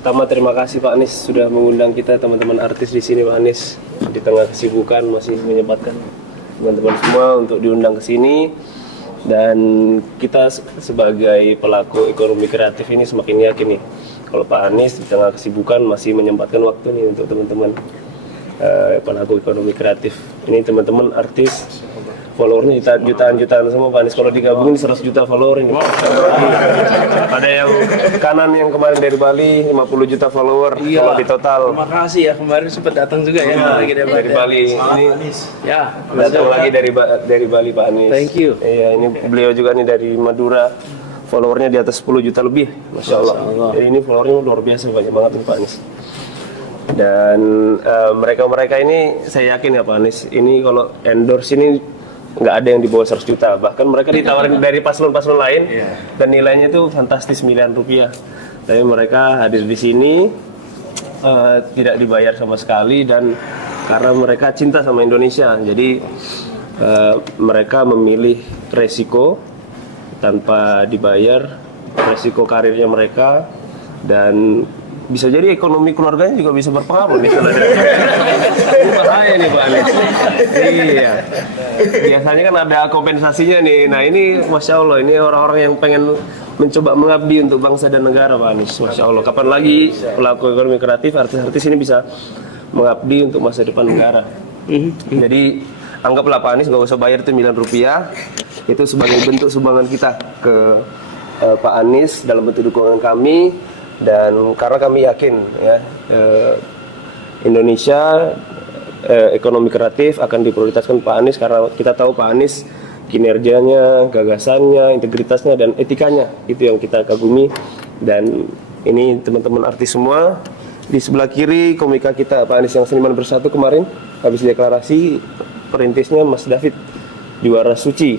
Pertama terima kasih Pak Anies sudah mengundang kita teman-teman artis di sini Pak Anies. Di tengah kesibukan masih menyempatkan teman-teman semua untuk diundang ke sini. Dan kita sebagai pelaku ekonomi kreatif ini semakin yakin nih kalau Pak Anies di tengah kesibukan masih menyempatkan waktu nih untuk teman-teman pelaku ekonomi kreatif. Ini teman-teman artis followernya jutaan semua Pak Anies, kalau digabungin 100 juta follower ini. Ada yang kanan yang kemarin dari Bali 50 juta follower kalau di total. Terima kasih ya, kemarin sempat datang juga ya lagi dari Bali. Ini ya datang lagi dari Bali Pak Anies. Thank you. Iya, ini beliau juga nih dari Madura. Followernya di atas 10 juta lebih, Masya Allah. Jadi ini followernya luar biasa, banyak banget nih Pak Anies. Dan mereka-mereka ini saya yakin ya Pak Anies, ini kalau endorse ini nggak ada yang di bawah 100 juta, bahkan mereka ditawarin dari paslon-paslon lain dan nilainya itu fantastis, miliaran rupiah. Tapi mereka hadir di sini tidak dibayar sama sekali, dan karena mereka cinta sama Indonesia, jadi mereka memilih resiko tanpa dibayar, resiko karirnya mereka, dan bisa jadi ekonomi keluarganya juga bisa berpengaruh nih. Ini bahaya nih Pak Anies. Iya. Biasanya kan ada kompensasinya nih. Nah ini Masya Allah, ini orang-orang yang pengen mencoba mengabdi untuk bangsa dan negara Pak Anies. Masya Allah. Kapan lagi pelaku ekonomi kreatif, artis-artis ini bisa mengabdi untuk masa depan negara. Jadi anggaplah Pak Anies nggak usah bayar itu miliaran rupiah. Itu sebagai bentuk sumbangan kita ke Pak Anies dalam bentuk dukungan kami. Dan karena kami yakin ya Indonesia ekonomi kreatif akan diprioritaskan Pak Anies, karena kita tahu Pak Anies kinerjanya, gagasannya, integritasnya, dan etikanya itu yang kita kagumi. Dan ini teman-teman artis semua. Di sebelah kiri komika kita Pak Anies yang Seniman Bersatu kemarin habis deklarasi, perintisnya Mas David, juara suci.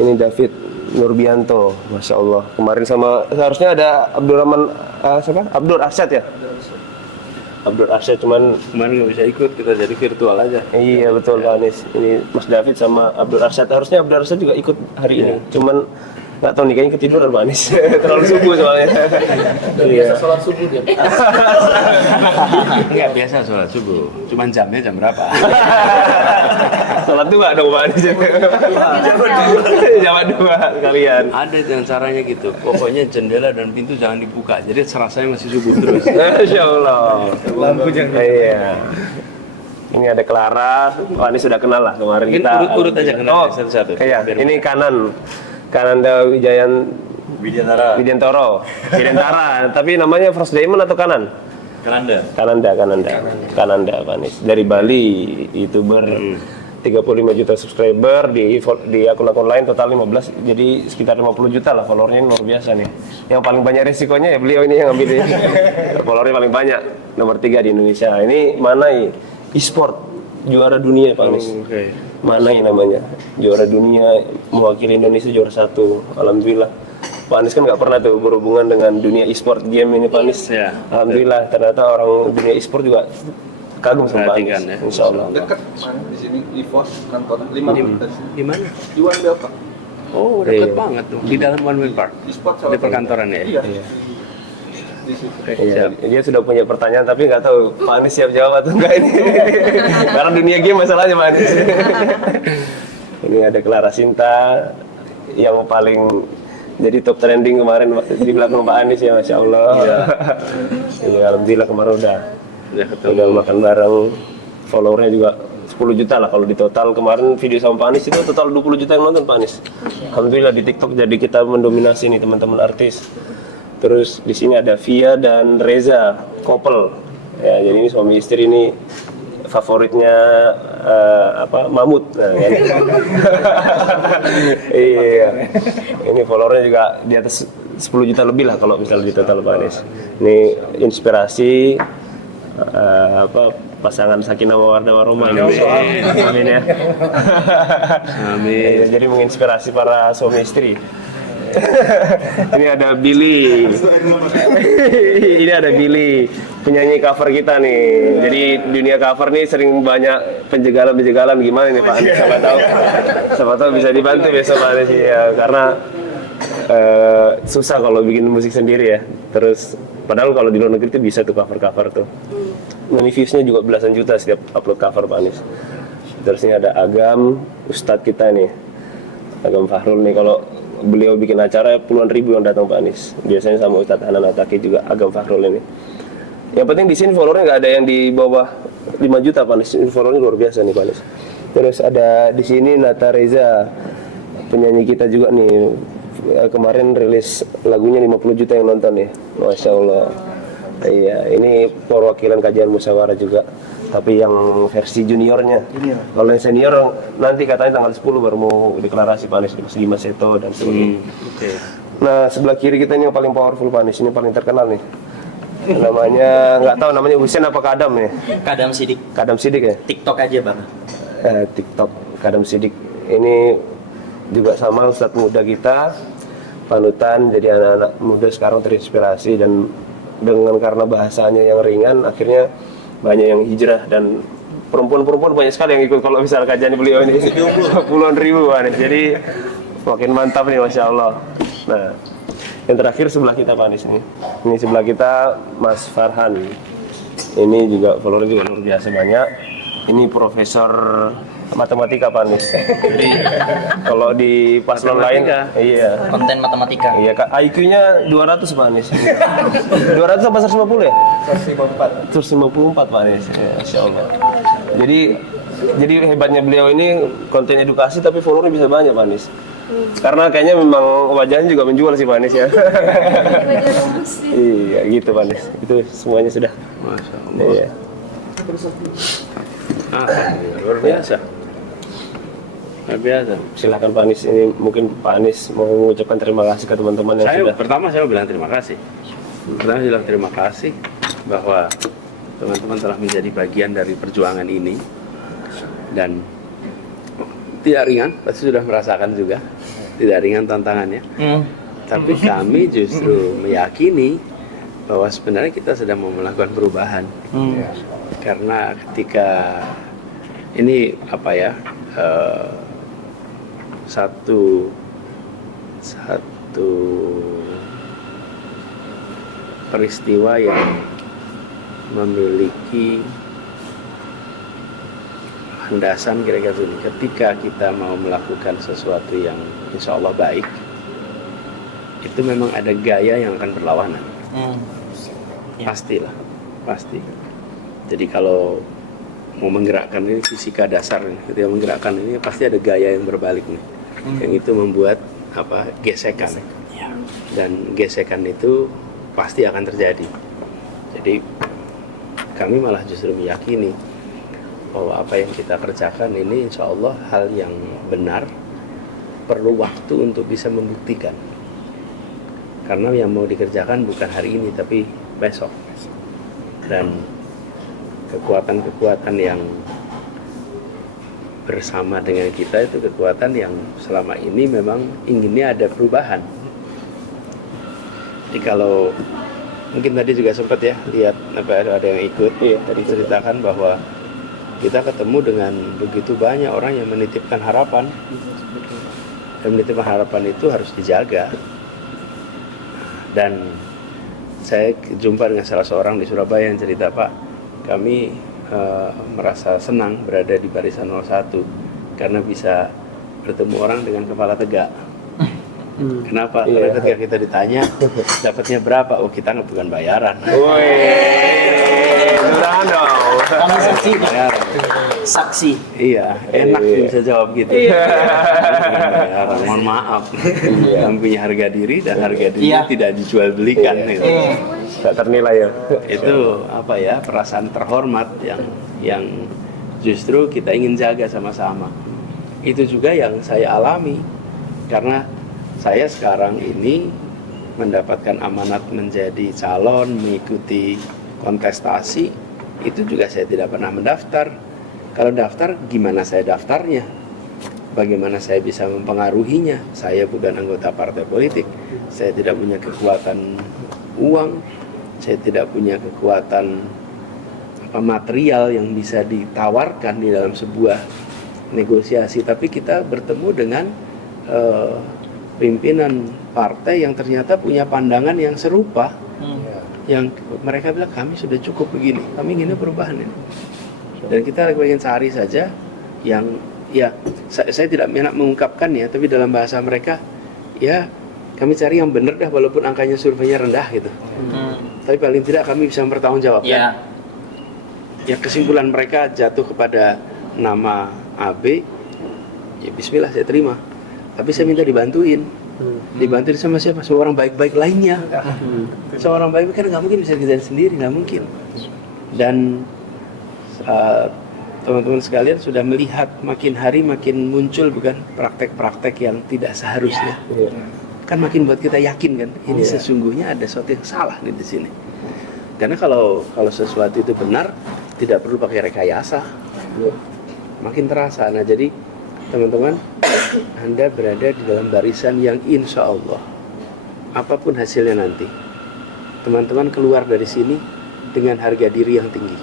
Ini David Nurbianto, Masya Allah. Kemarin sama, seharusnya ada Abdurrahman, Abdur Arsyad ya? Abdur Arsyad, cuman kemarin nggak bisa ikut, kita jadi virtual aja. Iya betul Pak Anies. Ini Mas David sama Abdur Arsyad, harusnya Abdur Arsyad juga ikut hari ini. Cuman nggak tahu nih, kayaknya ketiduran Pak Anies. Terlalu subuh soalnya. Biasa sholat subuh dia. Enggak biasa sholat subuh, cuman jamnya jam berapa? Sholat dua dong Pak Anies. Jam 2 sekalian. Ada dengan caranya gitu, pokoknya jendela dan pintu jangan dibuka, jadi serasanya masih subuh terus. Masya Allah. Lampu jangan. Iya. Ini ada Clara, Pak Anies sudah kenal lah kemarin Mungkin kita. urut aja kenal satu-satu. Iya, ini Kananda Widjantoro, tapi namanya First Diamond atau Kanan? Kananda Pak Anies. Dari Bali, YouTuber 35 juta subscriber, di akun-akun lain total 15, jadi sekitar 50 juta lah followernya, luar biasa nih. Yang paling banyak resikonya ya beliau ini yang ngambil ini. Followernya paling banyak, nomor 3 di Indonesia. Ini Manai, e-sport, juara dunia Pak Anies. Manai namanya, juara dunia, mewakili Indonesia juara 1. Alhamdulillah. Pak Anies kan nggak pernah tuh berhubungan dengan dunia e-sport game ini Pak Anies. Ya. Alhamdulillah, ternyata orang dunia e-sport juga kagum sama Pak Anies. Ya. Insya Allah. Dekat mana di sini EVOS kantor 5 menit. Di mana? Di One Bell Park. Oh, dekat banget tuh, di dalam One Way Park. E-sport Di perkantoran ya. Iya. Di situ. Iya, dia sudah punya pertanyaan tapi nggak tahu Pak Anies siap jawab atau enggak ini. Karena dunia game masalahnya Pak Anies. Ini ada Clara Sinta yang paling jadi top trending kemarin di belakang Pak Anies ya, Masya Allah. Iya, alhamdulillah kemarin udah makan bareng. Followernya juga 10 juta lah kalau di total. Kemarin video sama Pak Anies itu total 20 juta yang nonton Pak Anies. Alhamdulillah di TikTok, jadi kita mendominasi nih teman-teman artis. Terus di sini ada Via dan Reza, couple. Ya, jadi ini suami istri ini favoritnya Mamut. Nah, kan? Iya. Ini followernya juga di atas 10 juta lebih lah kalau misalnya di total Pak Anies. Ini inspirasi pasangan Sakinah Mawaddah Warahmah. Amin ya. Amin. Jadi menginspirasi para suami istri. Ini ada Billy. Ini ada Billy, penyanyi cover kita nih. Jadi dunia cover nih sering banyak penjagalan gimana nih Pak Anies? Siapa tahu bisa dibantu besok Pak Anies ya, karena susah kalau bikin musik sendiri ya. Terus Padahal kalau di luar negeri itu bisa tuh cover tuh. Nah, ini viewsnya juga belasan juta setiap upload cover Pak Anies. Terus ini ada Agam, Ustadz kita nih, Agam Fahrul nih. Kalau beliau bikin acara puluhan ribu yang datang Pak Anies. Biasanya sama Ustadz Hanan Ataki juga Agam Fahrul ini. Yang penting di sini followernya nggak ada yang di bawah 5 juta Pak Anies. Ini followernya luar biasa nih Pak Anies. Terus ada di sini Nata Reza, penyanyi kita juga nih. Kemarin rilis lagunya 50 juta yang nonton ya. Masya Allah. Iya, ini perwakilan kajian musyawarah juga. Tapi yang versi juniornya. Kalau yang senior nanti katanya tanggal 10 baru mau deklarasi Pak Anies di Mas Seto dan sebagainya. Nah, sebelah kiri kita ini yang paling powerful Pak Anies, ini paling terkenal nih. Namanya nggak tahu namanya Husein apa Kadam ya? Kadam Sidik. Kadam Sidik ya? TikTok aja bang. TikTok Kadam Sidik ini juga sama ustadz muda kita, panutan. Jadi anak-anak muda sekarang terinspirasi dan dengan karena bahasanya yang ringan akhirnya banyak yang hijrah dan perempuan-perempuan banyak sekali yang ikut kalau misalnya kajian beliau ini puluhan ribu Pak Anies. Jadi makin mantap nih Masya Allah. Nah, yang terakhir sebelah kita Pak Anies nih. Ini sebelah kita Mas Farhan. Ini juga followernya juga luar biasa banyak. Ini profesor matematika Pak Anies. Jadi kalau di paslon lain, iya. Konten matematika. Iya, IQ-nya 200 Pak Anies. 200 apa 150 ya? 154. 154 Pak Anies. Ya, Masya Allah. Jadi hebatnya beliau ini konten edukasi tapi followernya bisa banyak Pak Anies. Karena kayaknya memang wajahnya juga menjual sih Pak Anies ya. Iya gitu Pak Anies. Itu semuanya sudah. Masya Allah. Iya. Luar biasa. Luar biasa. Silakan Pak Anies, ini mungkin Pak Anies mau mengucapkan terima kasih ke teman-teman yang sudah. Pertama saya bilang terima kasih. Pertama saya bilang terima kasih bahwa teman-teman telah menjadi bagian dari perjuangan ini dan tidak ringan, pasti sudah merasakan juga tidak ringan tantangannya. Tapi kami justru meyakini bahwa sebenarnya kita sedang mau melakukan perubahan. Karena ketika ini apa ya satu peristiwa yang memiliki landasan kira-kira ini. Ketika kita mau melakukan sesuatu yang insya Allah baik, itu memang ada gaya yang akan berlawanan. Pastilah, pasti. Jadi kalau mau menggerakkan ini fisika dasar, ketika menggerakkan ini pasti ada gaya yang berbalik nih, yang itu membuat gesekan. Dan gesekan itu pasti akan terjadi. Jadi kami malah justru meyakini bahwa apa yang kita kerjakan ini insya Allah hal yang benar, perlu waktu untuk bisa membuktikan. Karena yang mau dikerjakan bukan hari ini tapi besok. Dan kekuatan-kekuatan yang bersama dengan kita itu kekuatan yang selama ini memang inginnya ada perubahan. Jadi kalau mungkin tadi juga sempat ya lihat ada yang ikut tadi ceritakan bahwa kita ketemu dengan begitu banyak orang yang menitipkan harapan, dan menitipkan harapan itu harus dijaga. Dan saya jumpa dengan salah seorang di Surabaya yang cerita, Pak, kami merasa senang berada di barisan 01 karena bisa bertemu orang dengan kepala tegak. Kenapa? Karena ketika kita ditanya dapatnya berapa, kita bukan bayaran. Saksi. Iya, enak bisa jawab gitu. Bayaran, mohon maaf. Kami punya harga diri dan harga diri tidak dijual belikan. Gitu. Tidak ternilai ya. Itu apa ya, perasaan terhormat yang justru kita ingin jaga sama-sama. Itu juga yang saya alami karena saya sekarang ini mendapatkan amanat menjadi calon, mengikuti kontestasi, itu juga saya tidak pernah mendaftar. Kalau daftar, gimana saya daftarnya? Bagaimana saya bisa mempengaruhinya? Saya bukan anggota partai politik, saya tidak punya kekuatan uang, saya tidak punya kekuatan material yang bisa ditawarkan di dalam sebuah negosiasi. Tapi kita bertemu dengan pimpinan partai yang ternyata punya pandangan yang serupa. yang mereka bilang kami sudah cukup begini, kami ingin perubahan ini. Dan kita ingin sehari saja yang ya saya tidak enak mengungkapkannya, tapi dalam bahasa mereka ya kami cari yang benar dah walaupun angkanya surveinya rendah gitu. Tapi paling tidak kami bisa mempertanggungjawabkan. Ya. Ya kesimpulan mereka jatuh kepada nama AB, ya bismillah saya terima. Tapi saya minta dibantuin. Dibantuin sama siapa? Sama orang baik-baik lainnya. Sama orang baik-baik kan nggak mungkin bisa kerjain sendiri, nggak mungkin. Dan teman-teman sekalian sudah melihat makin hari makin muncul bukan praktek-praktek yang tidak seharusnya. Kan makin buat kita yakin kan, ini sesungguhnya ada sesuatu yang salah nih di sini. Karena kalau sesuatu itu benar, tidak perlu pakai rekayasa. Makin terasa. Nah jadi teman-teman, Anda berada di dalam barisan yang insya Allah apapun hasilnya nanti, teman-teman keluar dari sini dengan harga diri yang tinggi,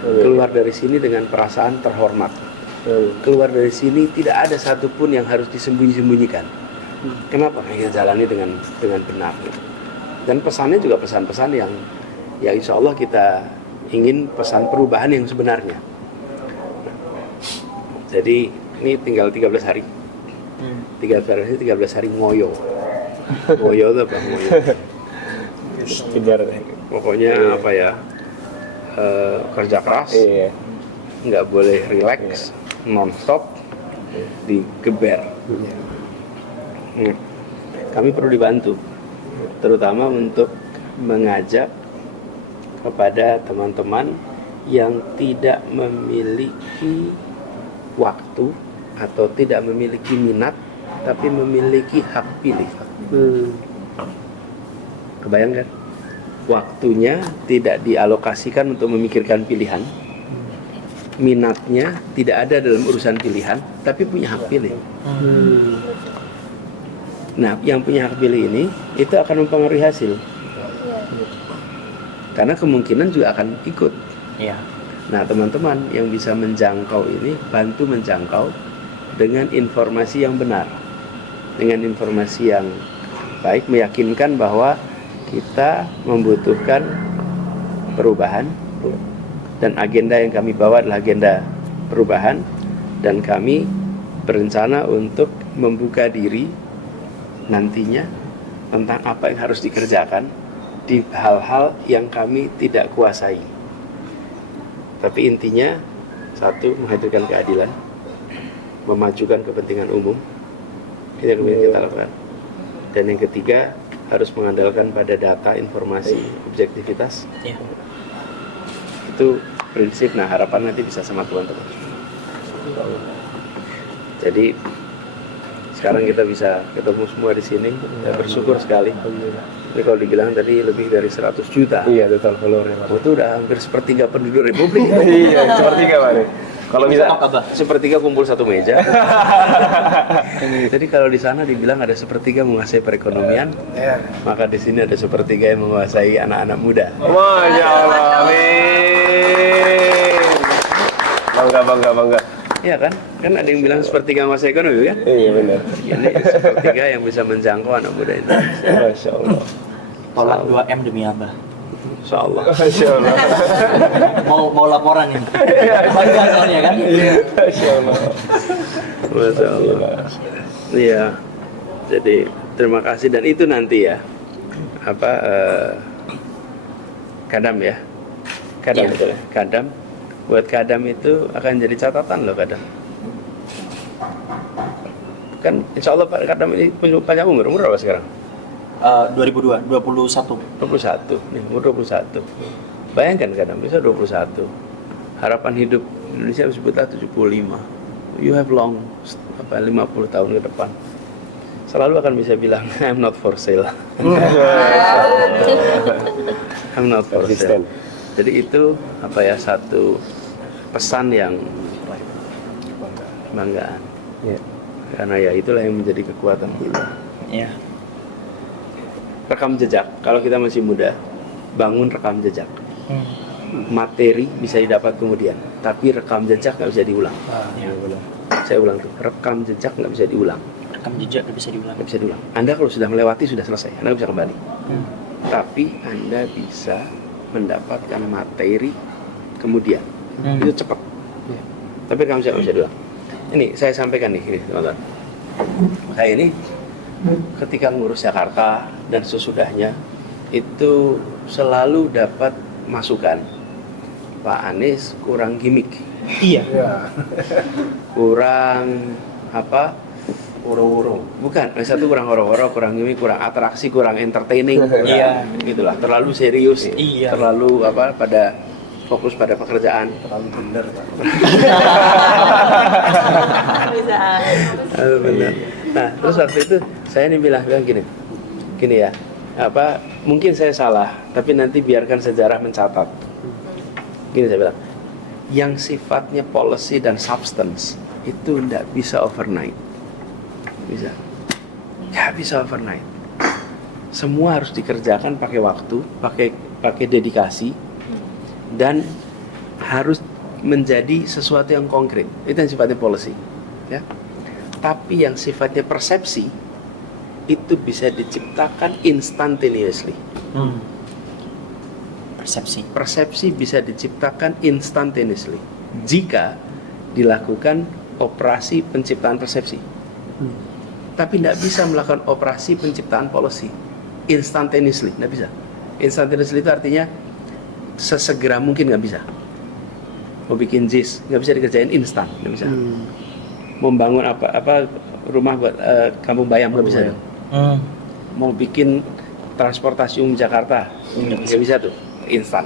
keluar dari sini dengan perasaan terhormat, keluar dari sini tidak ada satupun yang harus disembunyi-sembunyikan. Kenapa? Kita jalani dengan benar. Dan pesannya juga pesan-pesan yang ya insya Allah kita ingin pesan perubahan yang sebenarnya. Jadi ini tinggal 13 hari. 13 hari ngoyo. Ngoyo itu apa? Ngoyo. Kejar. Pokoknya apa ya? Kerja keras. Nggak boleh relax, non-stop, digeber. Kami perlu dibantu, terutama untuk mengajak kepada teman-teman yang tidak memiliki waktu atau tidak memiliki minat tapi memiliki hak pilih. Kebayang kan? Waktunya tidak dialokasikan untuk memikirkan pilihan, minatnya tidak ada dalam urusan pilihan tapi punya hak pilih. Nah, yang punya hak pilih ini itu akan mempengaruhi hasil. Karena kemungkinan juga akan ikut. Iya. Nah, teman-teman yang bisa menjangkau ini, bantu menjangkau dengan informasi yang benar. Dengan informasi yang baik, meyakinkan bahwa kita membutuhkan perubahan. Dan agenda yang kami bawa adalah agenda perubahan. Dan kami berencana untuk membuka diri nantinya tentang apa yang harus dikerjakan di hal-hal yang kami tidak kuasai. Tapi intinya satu, menghadirkan keadilan, memajukan kepentingan umum. Itu yang kemudian kita lakukan. Dan yang ketiga, harus mengandalkan pada data, informasi, objektivitas. Iya. Itu prinsip. Nah, harapan nanti bisa sama teman-teman. Jadi sekarang kita bisa ketemu semua di sini. Saya bersyukur sekali. Ini kalau dibilang tadi lebih dari 100 juta. Iya, total followernya. Itu udah hampir sepertiga penduduk Republik. Iya, sepertiga Pak. Kalau bisa sepertiga kumpul satu meja. Jadi kalau di sana dibilang ada sepertiga menguasai perekonomian, maka di sini ada sepertiga yang menguasai anak-anak muda. Masya Allah, amin. Bangga. Iya kan? Kan ada yang bilang sepertiga menguasai ekonomi kan? Iya benar. Ini sepertiga yang bisa menjangkau anak muda Indonesia. Masya Allah. Tolak 2M demi Abah. Insya Allah. Masya Allah. Mau laporan ini. Bangga soalnya kan? Masya Allah. Masya Allah. Iya. Jadi terima kasih, dan itu nanti ya kadam ya. Kadam Iya. betul ya. Kadam. Buat kadam itu akan jadi catatan loh kadam. Kan insya Allah Pak Kadam ini panjang umur berapa sekarang? 2002, 21. 21, nih umur 21. Bayangkan kadam bisa 21. Harapan hidup Indonesia sebutlah 75. You have long 50 tahun ke depan. Selalu akan bisa bilang I'm not for sale. I'm not for sale. Jadi itu satu pesan yang kebanggaan. Iya. Karena ya itulah yang menjadi kekuatan kita. Iya. Rekam jejak. Kalau kita masih muda, bangun rekam jejak. Materi bisa didapat kemudian, tapi rekam jejak nggak bisa diulang. Iya. Saya ulang tuh, rekam jejak nggak bisa diulang. Rekam jejak nggak bisa diulang. Nggak bisa diulang. Anda kalau sudah melewati sudah selesai, Anda nggak bisa kembali. tapi Anda bisa mendapatkan materi kemudian. Itu cepat. Tapi kamu nggak bisa doang. Ini saya sampaikan nih, ini, teman-teman. Saya ini ketika ngurus Jakarta dan sesudahnya itu selalu dapat masukan, Pak Anies kurang gimmick. Iya. Kurang apa? Woro-woro. Bukan, satu kurang woro-woro, kurang gimmick, kurang atraksi, kurang entertaining. Iya. Gitulah, terlalu serius. Iya. Terlalu apa? Pada fokus pada pekerjaan. Terlalu bener, Pak. Benar. Nah, terus waktu itu saya ini bilang gini ya, apa? Mungkin saya salah, tapi nanti biarkan sejarah mencatat. Gini saya bilang, yang sifatnya policy dan substance itu tidak bisa overnight. Bisa, nggak bisa overnight. Semua harus dikerjakan pakai waktu, pakai dedikasi, dan harus menjadi sesuatu yang konkret. Itu yang sifatnya policy, ya. Tapi yang sifatnya persepsi itu bisa diciptakan instantaneously. Persepsi bisa diciptakan instantaneously jika dilakukan operasi penciptaan persepsi. Tapi tidak bisa melakukan operasi penciptaan policy instantaneously, tidak bisa. Instantaneously itu artinya sesegera mungkin, nggak bisa. Mau bikin JIS nggak bisa dikerjain instan, nggak bisa. Membangun apa rumah buat kampung bayam nggak bisa. Mau bikin transportasi umum Jakarta nggak bisa tuh instan.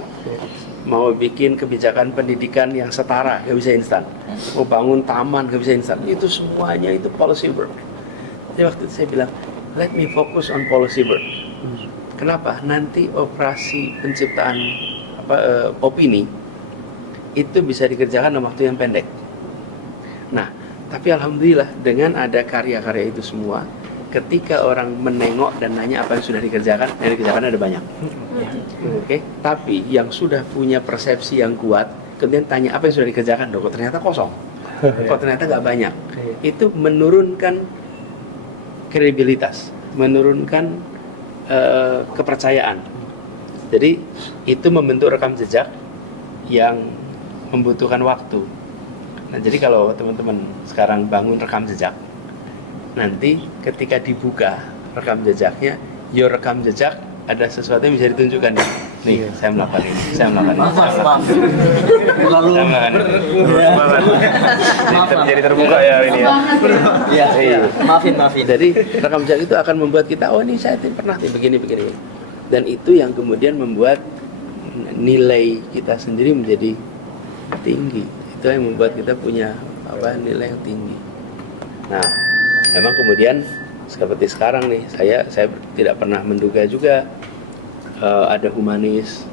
Mau bikin kebijakan pendidikan yang setara nggak bisa instan. Mau bangun taman nggak bisa instan. Itu semuanya itu policy work. Jadi waktu itu saya bilang, let me focus on policy work. Kenapa? Nanti operasi penciptaan opini itu bisa dikerjakan dalam waktu yang pendek. Nah, tapi alhamdulillah dengan ada karya-karya itu semua, ketika orang menengok dan nanya apa yang sudah dikerjakan, yang dikerjakan ada banyak. Oke, tapi yang sudah punya persepsi yang kuat, kemudian tanya apa yang sudah dikerjakan, kok ternyata kosong, kok ternyata nggak banyak. Itu menurunkan kredibilitas, menurunkan kepercayaan. Jadi itu membentuk rekam jejak yang membutuhkan waktu. Nah, jadi kalau teman-teman sekarang bangun rekam jejak, nanti ketika dibuka rekam jejaknya, your rekam jejak ada sesuatu yang bisa ditunjukkan. Nih, saya melakukan ini, saya melakukan ini. Maaf. Lalu Jadi terbuka ya ini ya. Iya. Maafin. Jadi rekam jejak itu akan membuat kita, oh ini saya pernah begini. Dan itu yang kemudian membuat nilai kita sendiri menjadi tinggi. Itu yang membuat kita punya nilai yang tinggi. Nah, memang kemudian seperti sekarang nih, saya tidak pernah menduga juga ada humanis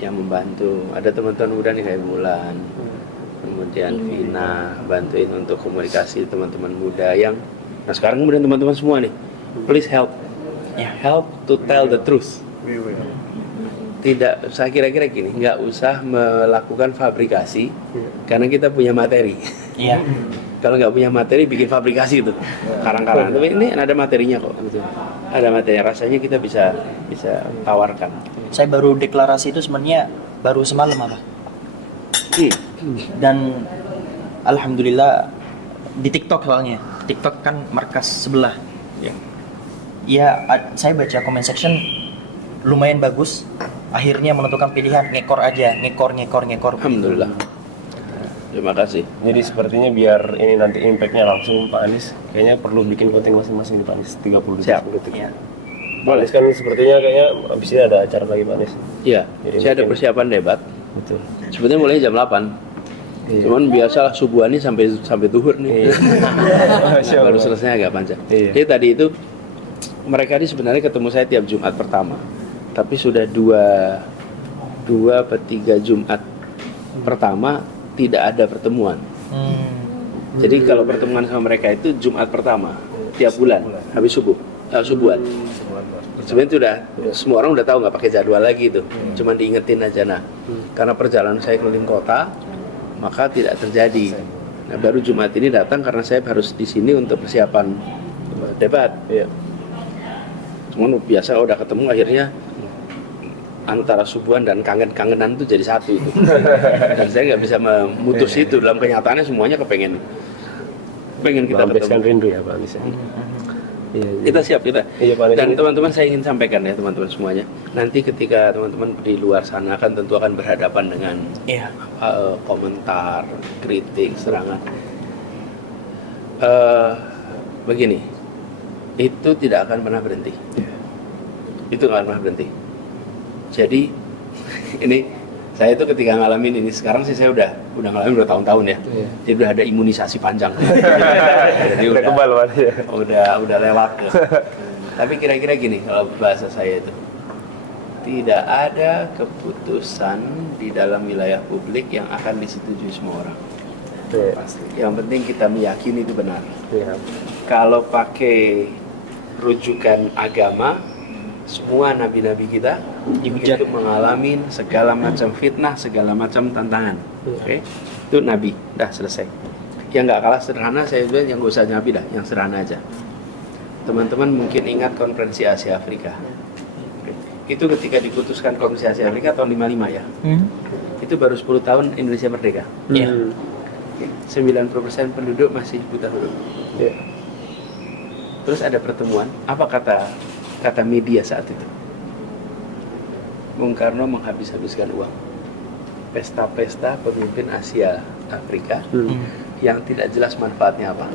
yang membantu. Ada teman-teman muda nih kayak Bulan, kemudian Vina bantuin untuk komunikasi teman-teman muda yang. Nah sekarang kemudian teman-teman semua nih, please help to tell the truth. Tidak, saya kira-kira gini, nggak usah melakukan fabrikasi karena kita punya materi. Iya. Kalau nggak punya materi, bikin fabrikasi itu karang-karang. Tapi ini ada materinya kok, gitu. Ada materi, rasanya kita bisa tawarkan. Saya baru deklarasi itu sebenarnya baru semalam apa? Dan alhamdulillah di TikTok soalnya. TikTok kan markas sebelah. Ya, saya baca comment section lumayan bagus. Akhirnya menentukan pilihan ngekor aja, ngekor. Alhamdulillah. Terima kasih. Jadi sepertinya biar ini nanti impactnya langsung Pak Anies, kayaknya perlu bikin voting masing-masing di Pak Anies 30 Siap. detik. Iya. Pak Anies kan sepertinya kayaknya abis ini ada acara lagi Pak Anies. Iya, Jadi saya ada mungkin- persiapan debat. Betul. Sebetulnya mulai jam 8. Iya. Cuman biasalah subuhan ini sampai zuhur nih. Baru selesai agak panjang. Iya. Jadi tadi itu mereka ini sebenarnya ketemu saya tiap Jumat pertama. Tapi sudah dua atau 3 Jumat pertama tidak ada pertemuan. Jadi kalau pertemuan sama mereka itu Jumat pertama tiap bulan habis subuhan. Sebenarnya itu udah semua orang udah tahu, nggak pakai jadwal lagi itu, cuma diingetin aja. Nah, karena perjalanan saya keliling kota, maka tidak terjadi. Nah, baru Jumat ini datang karena saya harus di sini untuk persiapan debat. Iya. Cuman biasa udah ketemu akhirnya antara subuhan dan kangen-kangenan itu jadi satu itu. Dan saya nggak bisa memutus itu. Dalam kenyataannya semuanya pengen kita Melampiaskan ketemu. rindu ya Pak Anies. Iya, iya. Kita siap kita. Iya, Pak Anies. Dan teman-teman saya ingin sampaikan ya teman-teman semuanya. Nanti ketika teman-teman di luar sana tentu akan berhadapan dengan Iya. komentar, kritik, serangan. Begini, itu tidak akan pernah berhenti. Itu nggak akan pernah berhenti. Jadi ini saya itu ketika ngalamin ini, sekarang sih saya udah ngalamin bertahun-tahun ya. Iya. Jadi udah ada imunisasi panjang. Jadi Udah kebal Pak ya. udah lewat ya. Tapi kira-kira gini kalau bahasa saya itu, tidak ada keputusan di dalam wilayah publik yang akan disetujui semua orang. Iya. Pasti. Yang penting kita meyakini itu benar. Iya. Kalau pakai rujukan agama, semua nabi-nabi kita Dihujat. itu mengalami segala macam fitnah, segala macam tantangan. Iya. Oke, itu nabi, dah selesai. Yang nggak kalah sederhana, saya bilang yang nggak usah nabi dah, yang sederhana aja. Teman-teman mungkin ingat konferensi Asia Afrika. Oke. Itu ketika diputuskan konferensi Asia Afrika tahun 55 ya. Itu baru 10 tahun Indonesia merdeka. Iya. Hmm. Oke. 90% penduduk masih buta huruf. Iya. Terus ada pertemuan, apa kata media saat itu? Bung Karno menghabis-habiskan uang. Pesta-pesta pemimpin Asia Afrika yang tidak jelas manfaatnya apa.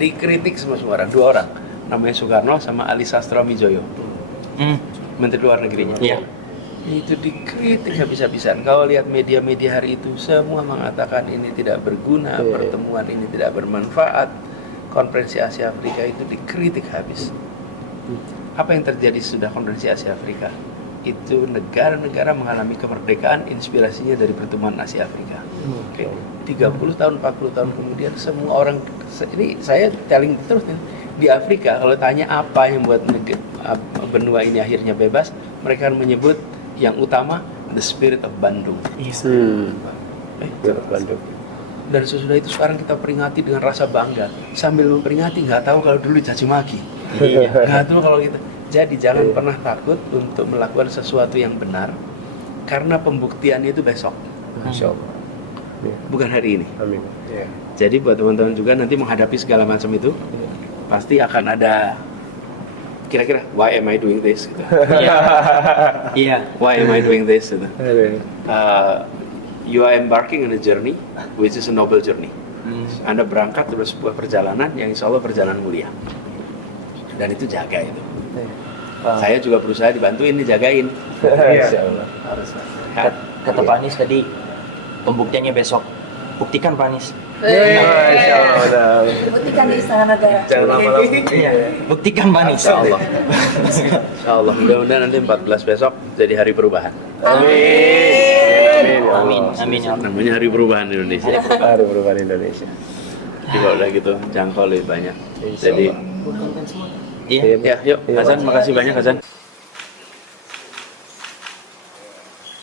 Dikritik semua orang, 2 orang, namanya Soekarno sama Ali Sastroamidjojo, Menteri Luar Negerinya. Iya. Itu dikritik habis-habisan. Kalau lihat media-media hari itu, semua mengatakan ini tidak berguna, Iya. pertemuan ini tidak bermanfaat. Konferensi Asia Afrika itu dikritik habis. Apa yang terjadi sudah konferensi Asia Afrika? Itu negara-negara mengalami kemerdekaan, inspirasinya dari pertemuan Asia Afrika. Oke. 30 tahun, 40 tahun kemudian semua orang, ini saya telling terus nih, di Afrika kalau tanya apa yang membuat benua ini akhirnya bebas, mereka akan menyebut yang utama the spirit of Bandung. Bandung. Dan sesudah itu sekarang kita peringati dengan rasa bangga, sambil memperingati nggak tahu kalau dulu caci maki, nggak tahu kalau gitu. Jadi jangan pernah takut untuk melakukan sesuatu yang benar, karena pembuktiannya itu besok, Masya Allah. Iya. bukan hari ini. Amin. Iya. Jadi buat teman-teman juga nanti menghadapi segala macam itu, pasti akan ada kira-kira why am I doing this? Gitu. Iya. Why am I doing this? Gitu. Aduh. You are embarking on a journey, which is a noble journey. Anda berangkat dari sebuah perjalanan yang insya Allah perjalanan mulia. Dan itu jaga itu. Saya juga berusaha dibantuin, dijagain. Insya Allah. Harus. Kata Pak Anies tadi, pembuktiannya besok. Buktikan Pak Anies. Insya Allah. Buktikan di Istana Negara. Jangan lama-lama. Iya. Buktikan Pak Anies. Insya Allah. Insya Allah. Mudah-mudahan nanti 14 besok jadi hari perubahan. Amin. Amin. Amin. Namanya hari perubahan Indonesia. Hari perubahan Indonesia. Jadi kalau udah gitu jangkau lebih banyak. Insya Jadi Allah. Iya. ya yuk Hasan, makasih banyak Hasan.